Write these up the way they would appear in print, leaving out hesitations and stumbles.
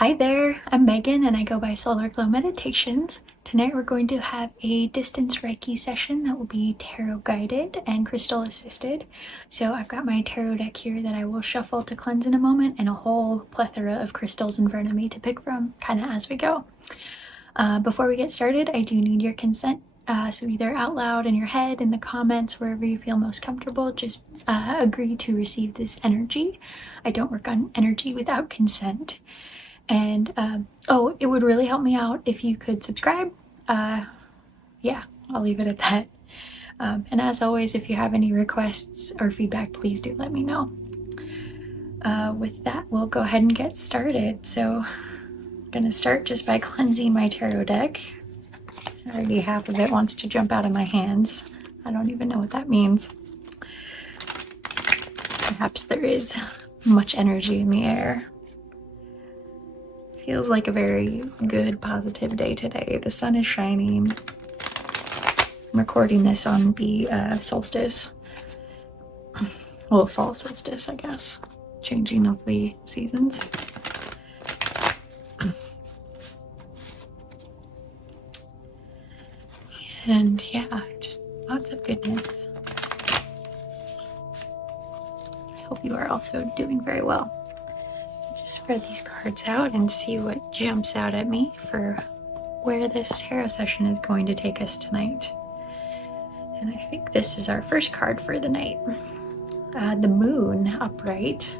Hi there, I'm Megan and I go by Solar Glow Meditations. Tonight we're going to have a distance Reiki session that will be tarot guided and crystal assisted. So I've got my tarot deck here that I will shuffle to cleanse in a moment and a whole plethora of crystals in front of me to pick from kind of as we go. Before we get started, I do need your consent. So either out loud in your head, in the comments, wherever you feel most comfortable, just agree to receive this energy. I don't work on energy without consent. And oh, it would really help me out if you could subscribe. Yeah, I'll leave it at that. And as always, if you have any requests or feedback, please do let me know. With that, we'll go ahead and get started. So I'm going to start just by cleansing my tarot deck. Already half of it wants to jump out of my hands. I don't even know what that means. Perhaps there is much energy in the air. Feels like a very good, positive day today. The sun is shining. I'm recording this on the solstice. Well, fall solstice, I guess. Changing of the seasons. And yeah, just lots of goodness. I hope you are also doing very well. Just spread these cards out and see what jumps out at me for where this tarot session is going to take us tonight. And I think this is our first card for the night. The moon upright.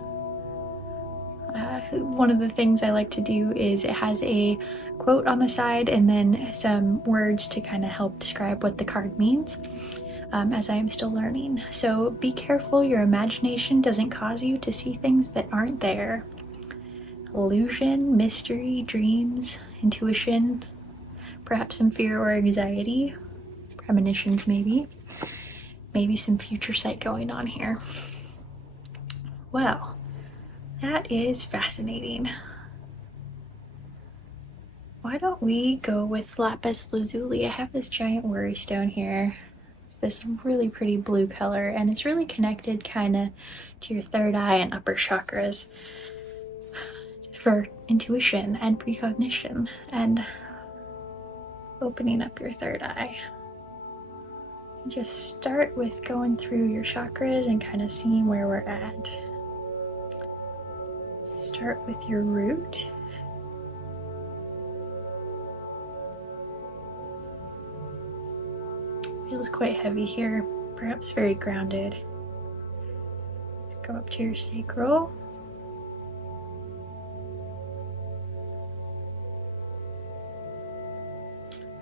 One of the things I like to do is it has a quote on the side and then some words to kind of help describe what the card means, as I am still learning. So be careful your imagination doesn't cause you to see things that aren't there. Illusion, mystery, dreams, intuition, perhaps some fear or anxiety, premonitions maybe some future sight going on here. Well, that is fascinating. Why don't we go with lapis lazuli? I have this giant worry stone here. It's this really pretty blue color, and it's really connected kind of to your third eye and upper chakras for intuition and precognition and opening up your third eye. Just start with going through your chakras and kind of seeing where we're at. Start with your root. Feels quite heavy here, perhaps very grounded. Let's go up to your sacral.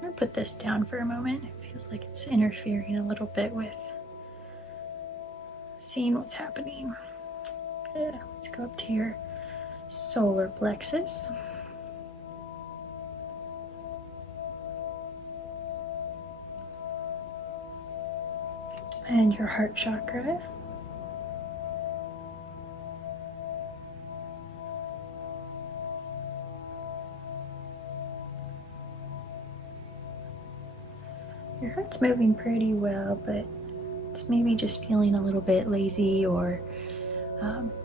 I'm going to put this down for a moment. It feels like it's interfering a little bit with seeing what's happening. Okay, let's go up to your solar plexus. And your heart chakra. Your heart's moving pretty well, but it's maybe just feeling a little bit lazy or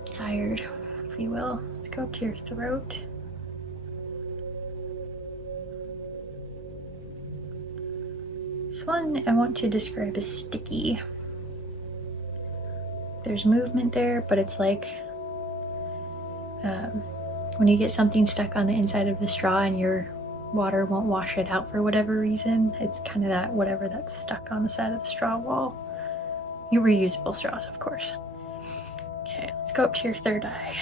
tired, if you will. Let's go up to your throat. This one I want to describe as sticky. There's movement there, but it's like when you get something stuck on the inside of the straw and your water won't wash it out for whatever reason. It's kind of that whatever that's stuck on the side of the straw wall. Your reusable straws, of course. Okay, let's go up to your third eye.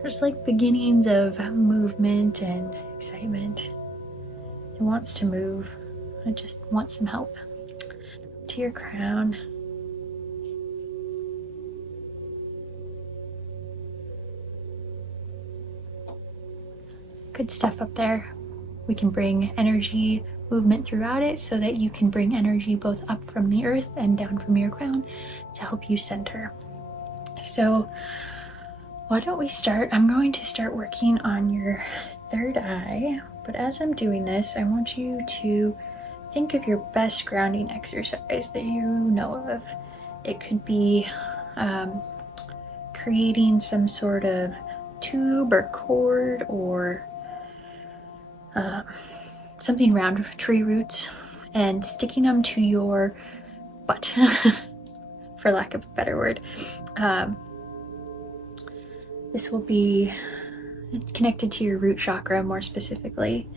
There's like beginnings of movement and excitement. It wants to move. It just wants some help. To your crown. Good stuff up there. We can bring energy movement throughout it so that you can bring energy both up from the earth and down from your crown to help you center. So why don't we start? I'm going to start working on your third eye, but as I'm doing this, I want you to think of your best grounding exercise that you know of. It could be creating some sort of tube or cord or something around tree roots and sticking them to your butt, for lack of a better word. This will be connected to your root chakra more specifically.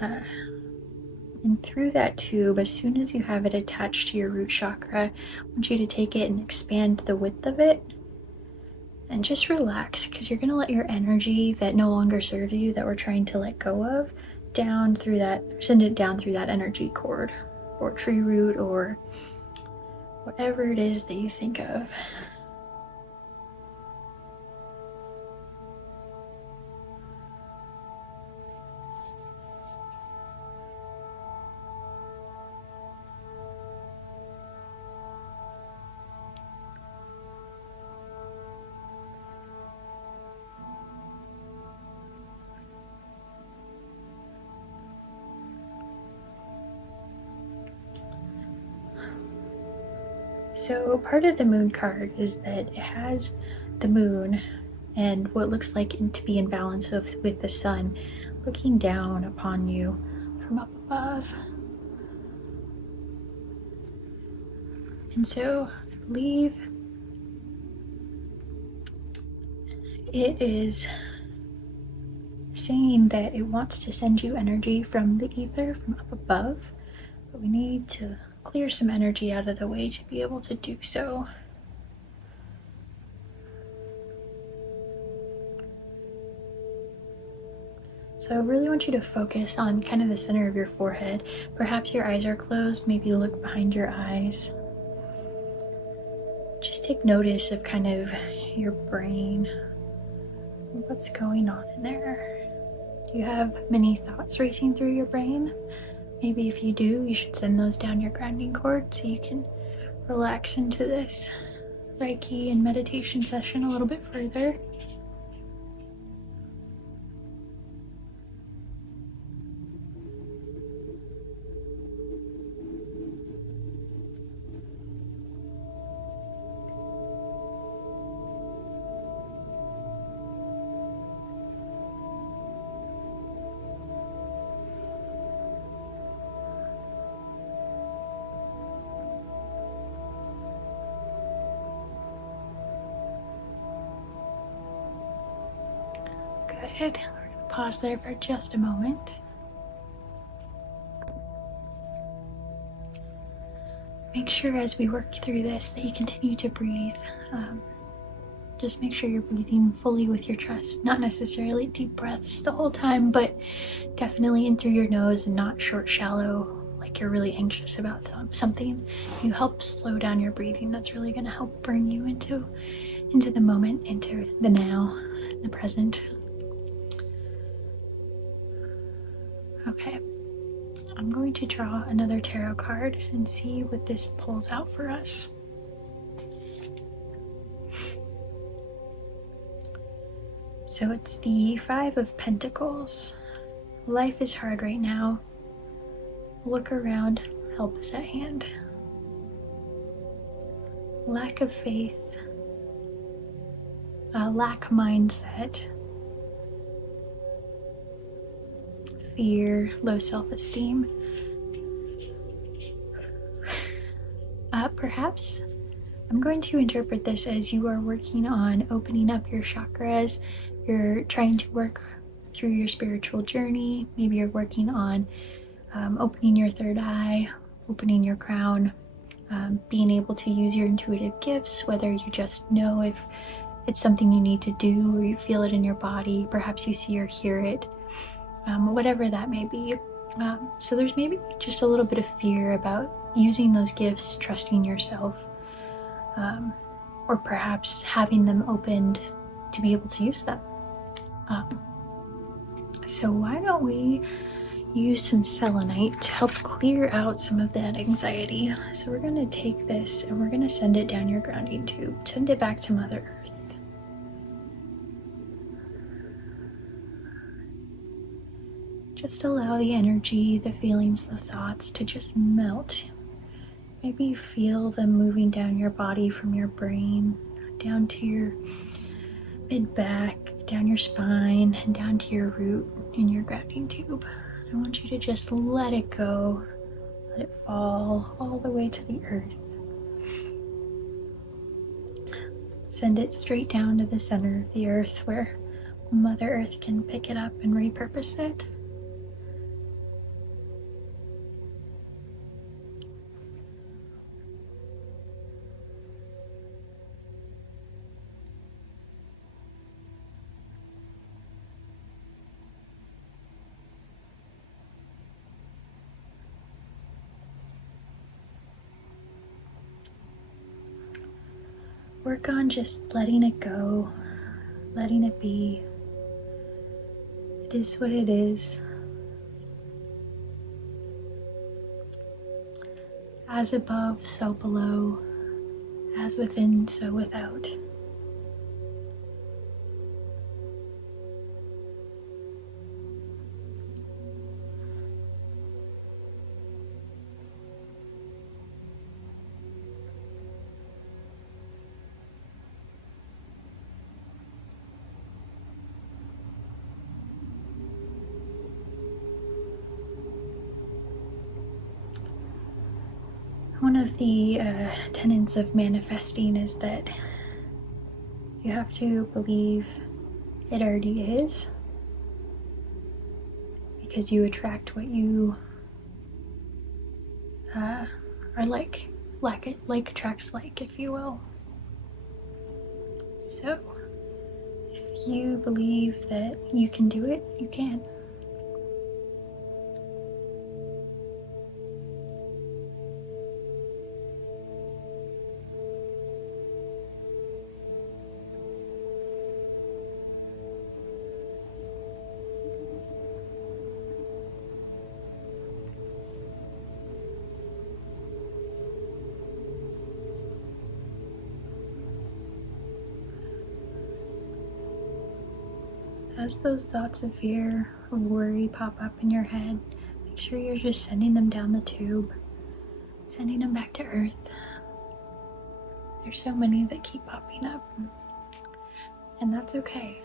And through that tube, as soon as you have it attached to your root chakra, I want you to take it and expand the width of it and just relax, because you're going to let your energy that no longer serves you, that we're trying to let go of, down through that, send it down through that energy cord or tree root or whatever it is that you think of. So part of the moon card is that it has the moon and what looks like to be in balance with the sun looking down upon you from up above. And so I believe it is saying that it wants to send you energy from the ether, from up above, but we need to clear some energy out of the way to be able to do so. So I really want you to focus on kind of the center of your forehead. Perhaps your eyes are closed, maybe look behind your eyes. Just take notice of kind of your brain, what's going on in there. Do you have many thoughts racing through your brain? Maybe if you do, you should send those down your grounding cord so you can relax into this Reiki and meditation session a little bit further. Good. We're going to pause there for just a moment. Make sure as we work through this that you continue to breathe. Just make sure you're breathing fully with your chest, not necessarily deep breaths the whole time, but definitely in through your nose and not short, shallow, like you're really anxious about something. You help slow down your breathing. That's really going to help bring you into the moment, into the now, the present. Okay, I'm going to draw another tarot card and see what this pulls out for us. So it's the 5 of Pentacles. Life is hard right now. Look around, help is at hand. Lack of faith, lack mindset, fear, low self-esteem. Perhaps I'm going to interpret this as you are working on opening up your chakras. You're trying to work through your spiritual journey. Maybe you're working on opening your third eye, opening your crown, being able to use your intuitive gifts, whether you just know if it's something you need to do or you feel it in your body. Perhaps you see or hear it, whatever that may be. So there's maybe just a little bit of fear about using those gifts, trusting yourself, or perhaps having them opened to be able to use them. So why don't we use some selenite to help clear out some of that anxiety. So we're going to take this and we're going to send it down your grounding tube. Send it back to Mother Earth. Just allow the energy, the feelings, the thoughts to just melt. Maybe you feel them moving down your body from your brain down to your mid-back, down your spine, and down to your root in your grounding tube. I want you to just let it go, let it fall all the way to the earth. Send it straight down to the center of the earth where Mother Earth can pick it up and repurpose it. Work on just letting it go, letting it be. It is what it is. As above, so below. As within, so without. One of the tenets of manifesting is that you have to believe it already is, because you attract what you are like. Like attracts like, if you will. So, if you believe that you can do it, you can. As those thoughts of fear or worry pop up in your head, make sure you're just sending them down the tube, sending them back to earth. There's so many that keep popping up, and that's okay.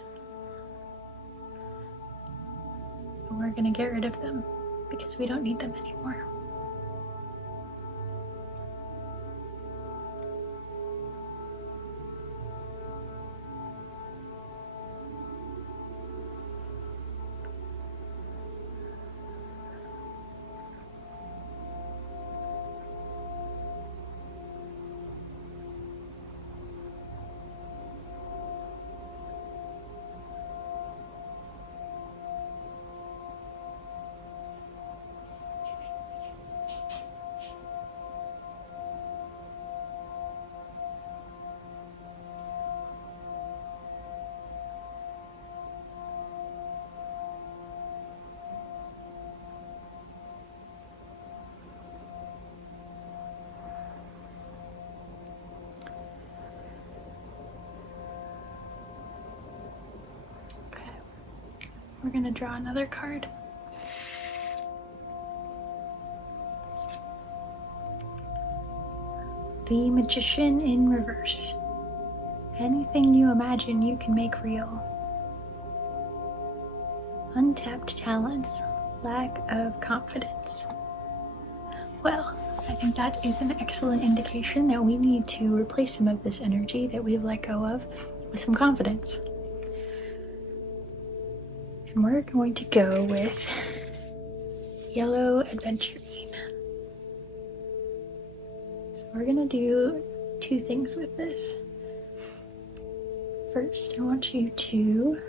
But we're gonna get rid of them because we don't need them anymore. We're going to draw another card. The Magician in reverse. Anything you imagine you can make real. Untapped talents. Lack of confidence. Well, I think that is an excellent indication that we need to replace some of this energy that we've let go of with some confidence. And we're going to go with Yellow Adventurine. So we're going to do two things with this. First, I want you to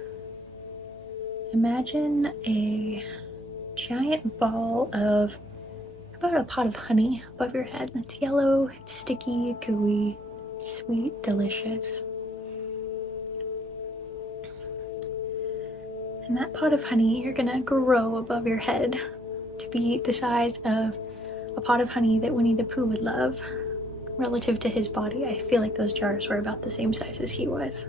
imagine a giant ball of about a pot of honey above your head. It's yellow, it's sticky, gooey, sweet, delicious. And that pot of honey you're gonna grow above your head to be the size of a pot of honey that Winnie the Pooh would love. Relative to his body, I feel like those jars were about the same size as he was.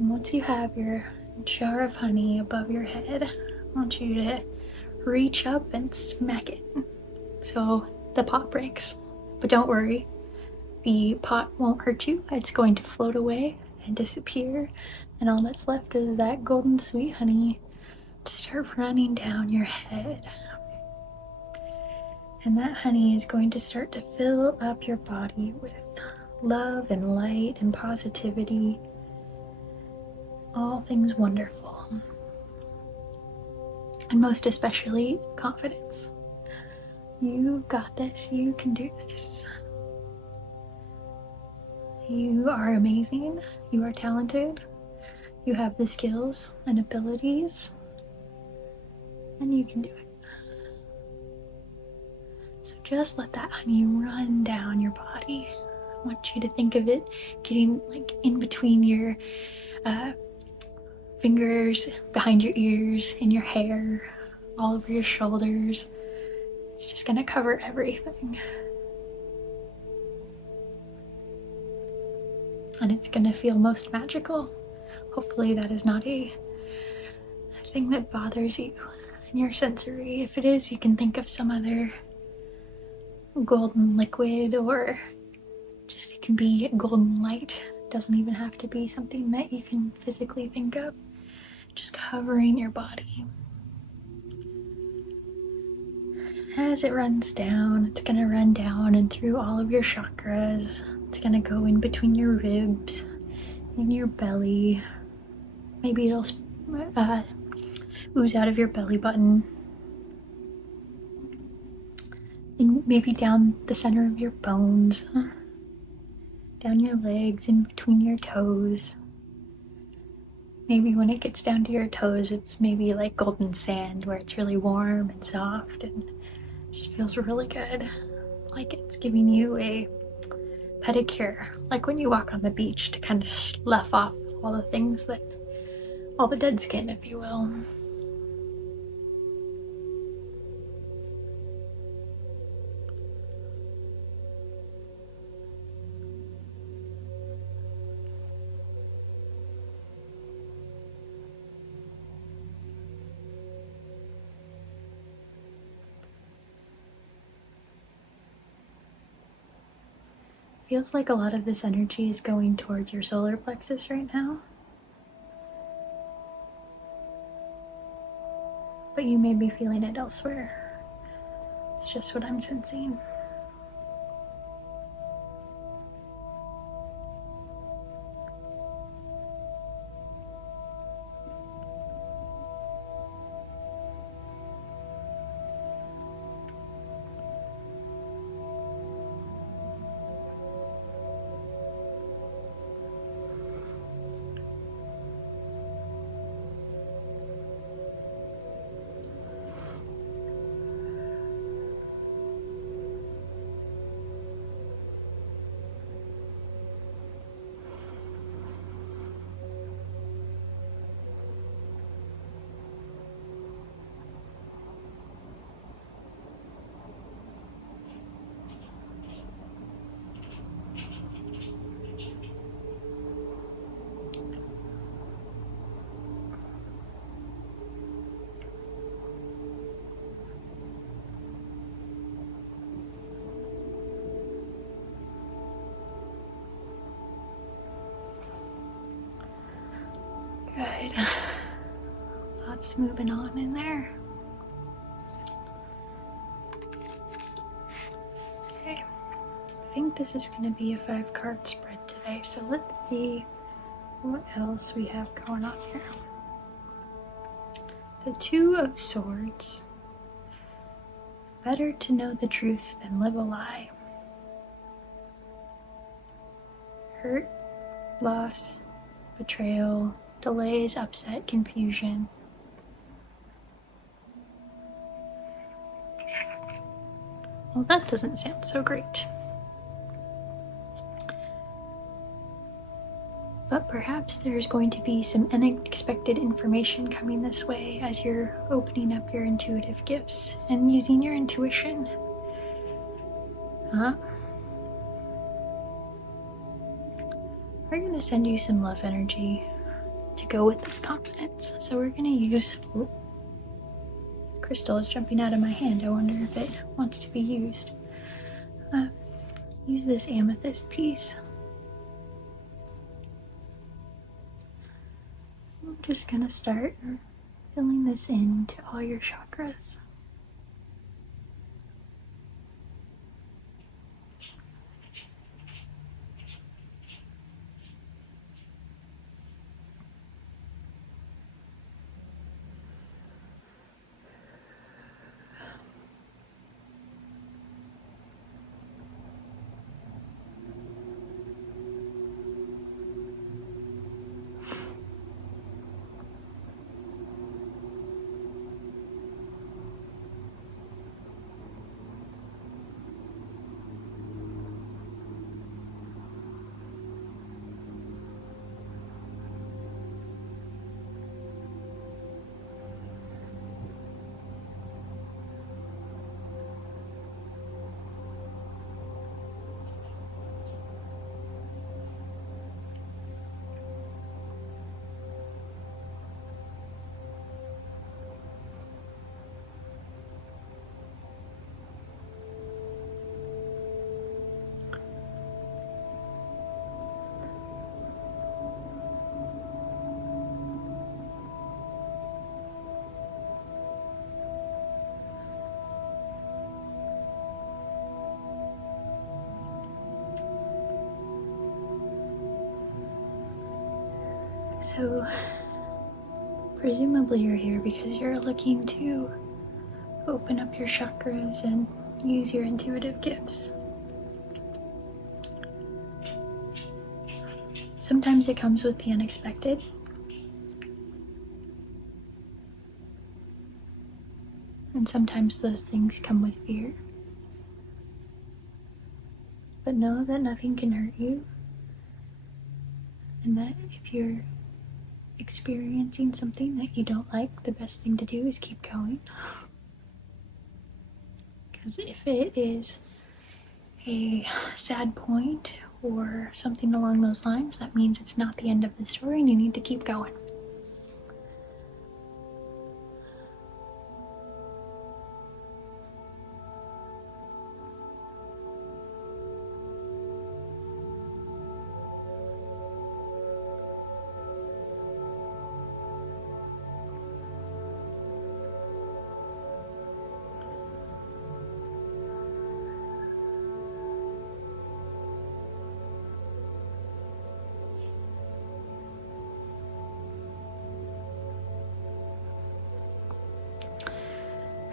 And once you have your jar of honey above your head, I want you to reach up and smack it so the pot breaks. But don't worry, the pot won't hurt you. It's going to float away and disappear, and all that's left is that golden sweet honey to start running down your head. And that honey is going to start to fill up your body with love and light and positivity, all things wonderful, and most especially confidence. You got this. You can do this. You are amazing. You are talented. You have the skills and abilities, and you can do it. So just let that honey run down your body. I want you to think of it getting like in between your fingers, behind your ears, in your hair, all over your shoulders. It's just gonna cover everything. And it's gonna feel most magical. Hopefully that is not a thing that bothers you in your sensory. If it is, you can think of some other golden liquid, or just it can be golden light. It doesn't even have to be something that you can physically think of. Just covering your body. As it runs down, it's gonna run down and through all of your chakras. It's gonna go in between your ribs, in your belly. Maybe it'll ooze out of your belly button. And maybe down the center of your bones, down your legs, in between your toes. Maybe when it gets down to your toes, it's maybe like golden sand where it's really warm and soft and just feels really good. Like it's giving you a pedicure, like when you walk on the beach to kind of slough off all the things that, all the dead skin, if you will. Feels like a lot of this energy is going towards your solar plexus right now. But you may be feeling it elsewhere. It's just what I'm sensing. Good. Lots moving on in there. Okay. I think this is going to be a 5-card spread today, so let's see what else we have going on here. The 2 of Swords. Better to know the truth than live a lie. Hurt, loss, betrayal, delays, upset, confusion. Well, that doesn't sound so great. But perhaps there's going to be some unexpected information coming this way as you're opening up your intuitive gifts and using your intuition. We're going to send you some love energy to go with this confidence. So we're going to use, crystal is jumping out of my hand. I wonder if it wants to be used. Use this amethyst piece. I'm just going to start filling this into all your chakras. So, presumably you're here because you're looking to open up your chakras and use your intuitive gifts. Sometimes it comes with the unexpected. And sometimes those things come with fear. But know that nothing can hurt you. And that if you're experiencing something that you don't like, the best thing to do is keep going. Because if it is a sad point or something along those lines, that means it's not the end of the story and you need to keep going.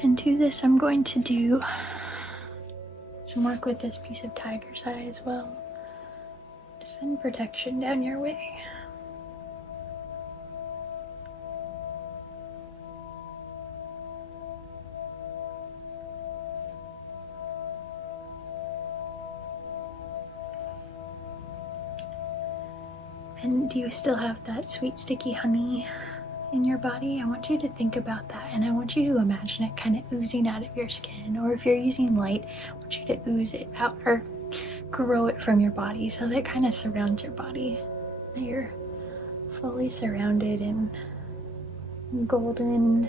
And to this, I'm going to do some work with this piece of tiger's eye as well, to send protection down your way. And do you still have that sweet sticky honey in your body? I want you to think about that, and I want you to imagine it kind of oozing out of your skin, or if you're using light, I want you to ooze it out or grow it from your body so that it kind of surrounds your body. That you're fully surrounded in golden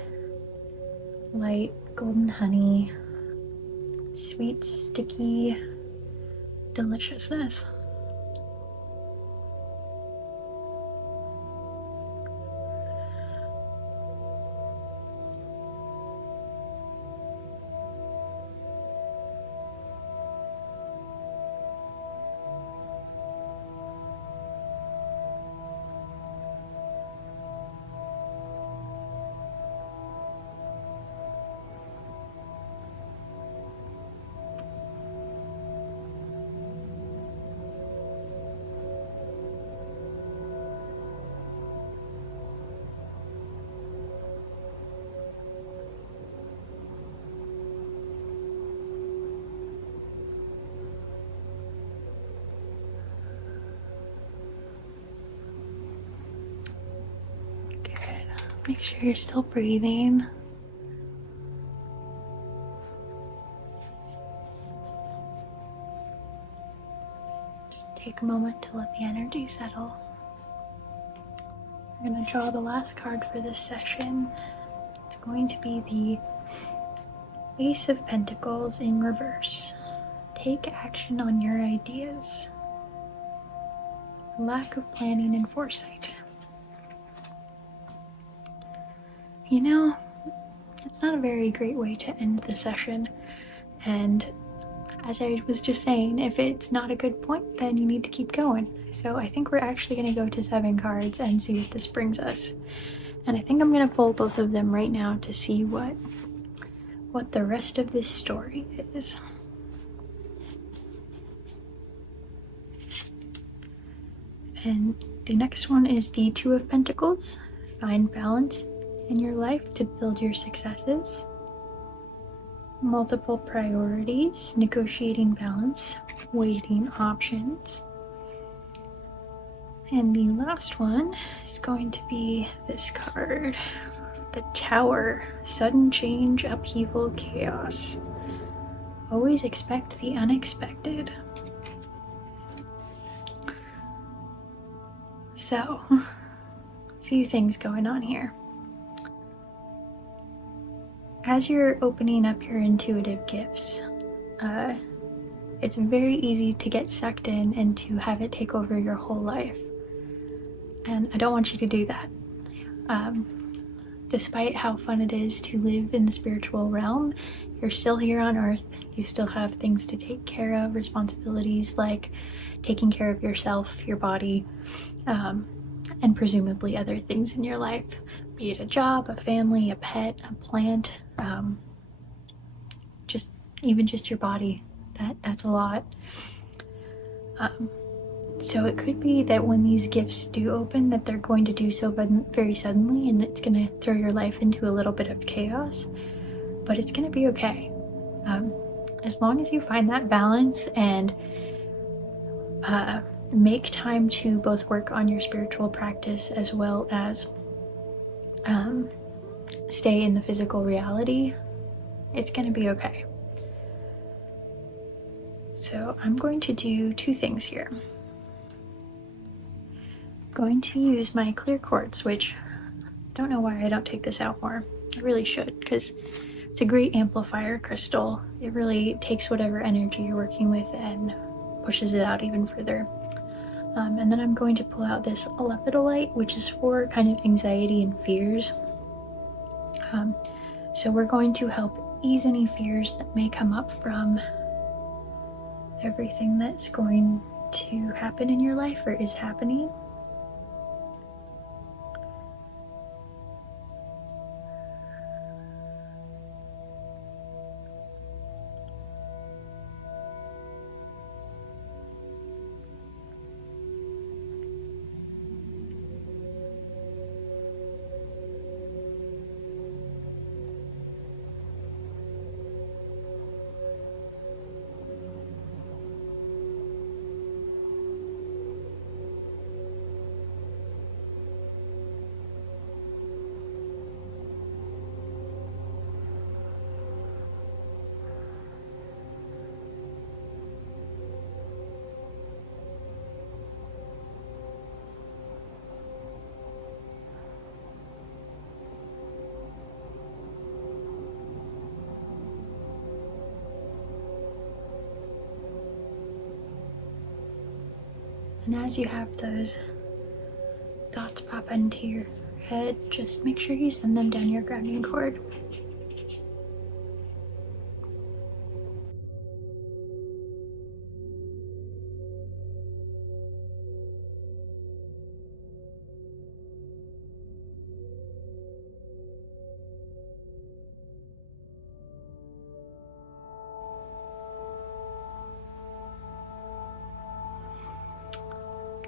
light, golden honey, sweet sticky deliciousness. Make sure you're still breathing. Just take a moment to let the energy settle. I'm going to draw the last card for this session. It's going to be the Ace of Pentacles in reverse. Take action on your ideas. Lack of planning and foresight. You know, it's not a very great way to end the session. And as I was just saying, if it's not a good point, then you need to keep going. So I think we're actually going to go to 7 cards and see what this brings us. And I think I'm going to pull both of them right now to see what the rest of this story is. And the next one is the Two of Pentacles. Find balance in your life to build your successes. Multiple priorities, negotiating balance, weighting options. And the last one is going to be this card, the Tower. Sudden change, upheaval, chaos. Always expect the unexpected. So, a few things going on here. As you're opening up your intuitive gifts, it's very easy to get sucked in and to have it take over your whole life. And I don't want you to do that. Despite how fun it is to live in the spiritual realm, you're still here on earth. You still have things to take care of, responsibilities like taking care of yourself, your body, and presumably other things in your life, be it a job, a family, a pet, a plant, just your body. That's a lot. So it could be that when these gifts do open, that they're going to do so very suddenly, and it's going to throw your life into a little bit of chaos, but it's going to be okay. As long as you find that balance and make time to both work on your spiritual practice as well as stay in the physical reality, it's going to be okay. So I'm going to do 2 things here. Going to use my clear quartz, which I don't know why I don't take this out more. I really should, because it's a great amplifier crystal. It really takes whatever energy you're working with and pushes it out even further. And then I'm going to pull out this lepidolite, which is for kind of anxiety and fears. So we're going to help ease any fears that may come up from everything that's going to happen in your life or is happening. And as you have those thoughts pop into your head, just make sure you send them down your grounding cord.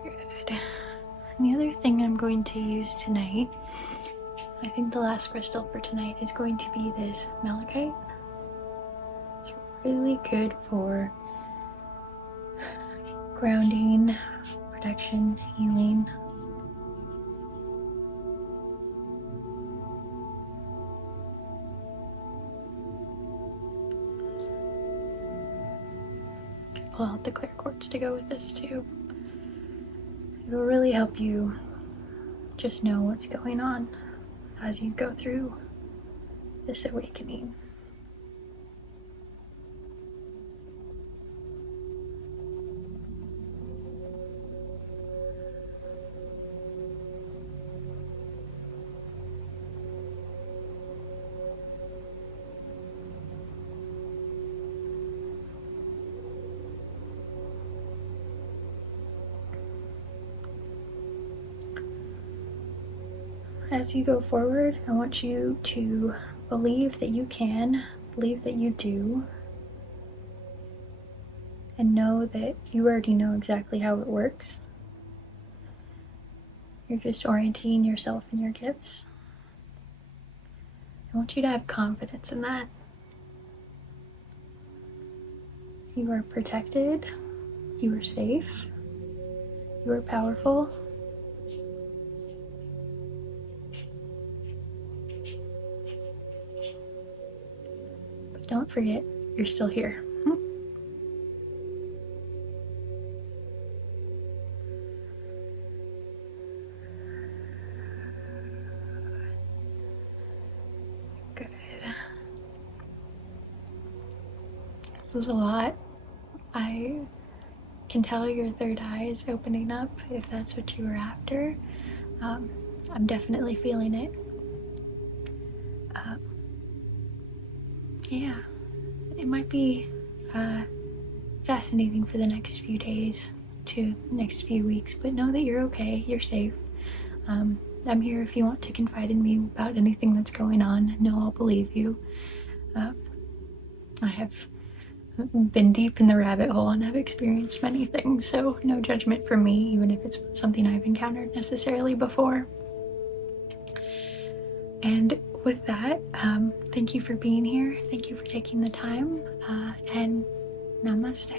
Good. And the other thing I'm going to use tonight, I think the last crystal for tonight, is going to be this malachite. It's really good for grounding, protection, healing. Pull out the clear quartz to go with this too. It will really help you just know what's going on as you go through this awakening. As you go forward, I want you to believe that you can, believe that you do, and know that you already know exactly how it works. You're just orienting yourself and your gifts. I want you to have confidence in that. You are protected, you are safe, you are powerful. But don't forget, you're still here. Good. This is a lot. I can tell your third eye is opening up if that's what you were after. I'm definitely feeling it. Yeah, it might be fascinating for the next few days to next few weeks, but know that you're okay, you're safe. I'm here if you want to confide in me about anything that's going on. Know I'll believe you. I have been deep in the rabbit hole and have experienced many things, so no judgment from me, even if it's not something I've encountered necessarily before. And with that, thank you for being here. Thank you for taking the time, and namaste.